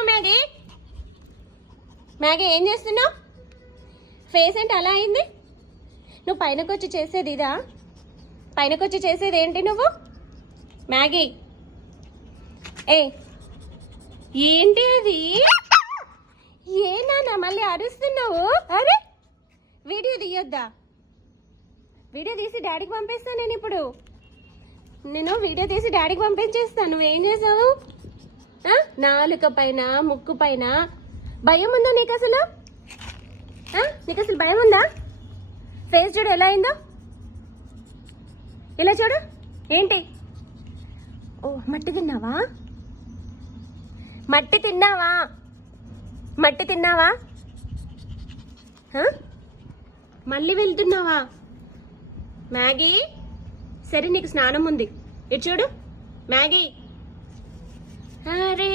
చేస్తున్నావు Maggi? Maggi ఏం చేస్తున్నావు? ఫేస్ ఏంటి అలా అయింది? నువ్వు పైనకొచ్చి చేసేది ఇదా? పైనకొచ్చి చేసేది ఏంటి నువ్వు? మ్యాగీ ఏ ఏంటి అది? ఏ నాన్న మళ్ళీ అరుస్తున్నావు? అరే వీడియో తీయొద్దా? వీడియో తీసి డాడీకి పంపిస్తాను నేను ఇప్పుడు. నేను వీడియో తీసి డాడీకి పంపించేస్తాను. నువ్వేం చేసావు? నాలుక పైన ముక్కు పైన భయం ఉందా నీకు అసలు? నీకు అసలు భయం ఉందా? ఫేస్ చూడు ఎలా అయిందో. ఇలా చూడు. ఏంటి? ఓ మట్టి తిన్నావా? మట్టి తిన్నావా? మట్టి తిన్నావా? మళ్ళీ వెళ్తున్నావా? మ్యాగీ సరే నీకు స్నానం ఉంది, ఇటు చూడు. మ్యాగీ అరే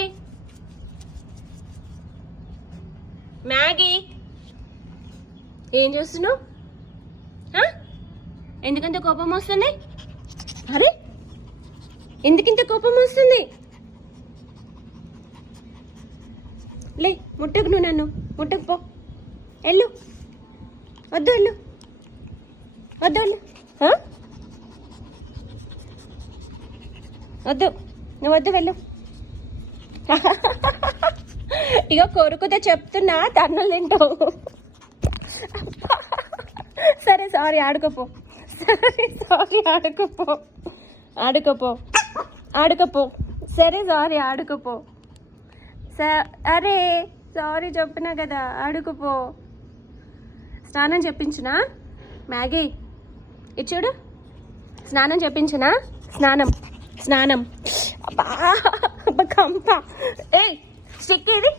మ్యాగీ ఏం చేస్తున్నావు? ఎందుకంత కోపం వస్తుంది? అరే ఎందుకింత కోపం వస్తుంది? లే ముట్టకు, నువ్వు నన్ను ముట్టకు, పో. వెళ్ళు, వద్దు, వెళ్ళు, వద్దు, వెళ్ళు, వద్దు, నువ్వు వద్దు, వెళ్ళు. ఇక కొరుకుతే చెప్తున్నా తన్నులు తింటావు. సరే సారీ, ఆడుకోపో. సరే సారీ, ఆడుకోపో, ఆడుకోపో, ఆడుకోపో. సరే సారీ, ఆడుకోపో. అరే సారీ చెప్పినా కదా, ఆడుకోపో. స్నానం చెప్పించునా మ్యాగీ? ఇది చూడు, స్నానం చెప్పించునా? స్నానం స్నానం. అబ్బా కంప. ఏ స్టిక్ ఇది.